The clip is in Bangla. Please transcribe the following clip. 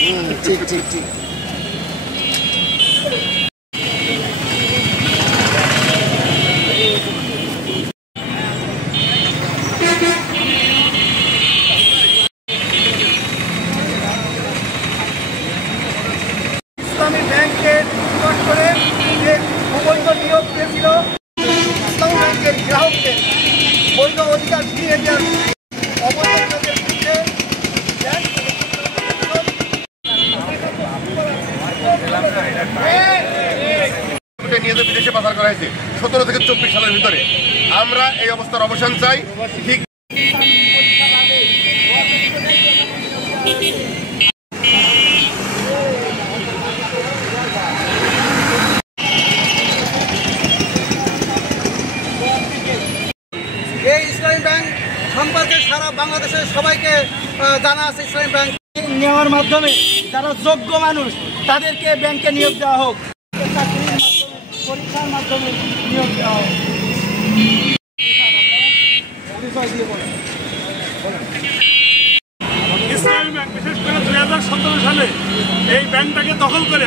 ঠিক ঠিক ঠিক। ইসলামী ব্যাংকের নিকট করে যে অবৈধ নিয়োগ দিয়েছিল ইসলামী ব্যাংকের গ্রাহকদের বৈধ অধিকার ফিরিয়ে দেওয়ার অবৈধ নিয়োগের বিরুদ্ধে নিয়ে বিদেশে পাচার করা হয়েছে 17 থেকে 24 সালের ভিতরে। আমরা এই অবস্থার অবসান চাই। ঠিক এই ইসলামী ব্যাংক সম্পর্কে সারা বাংলাদেশের সবাইকে জানা আছে। ইসলামী ব্যাংক নেওয়ার মাধ্যমে যারা যোগ্য মানুষ তাদেরকে ব্যাংকে নিয়োগ দেওয়া হোক, পরীক্ষার মাধ্যমে নিয়োগ দেওয়া হোক। ইসলামী ব্যাংক বিশেষ করে 2017 সালে এই ব্যাংকটাকে দখল করে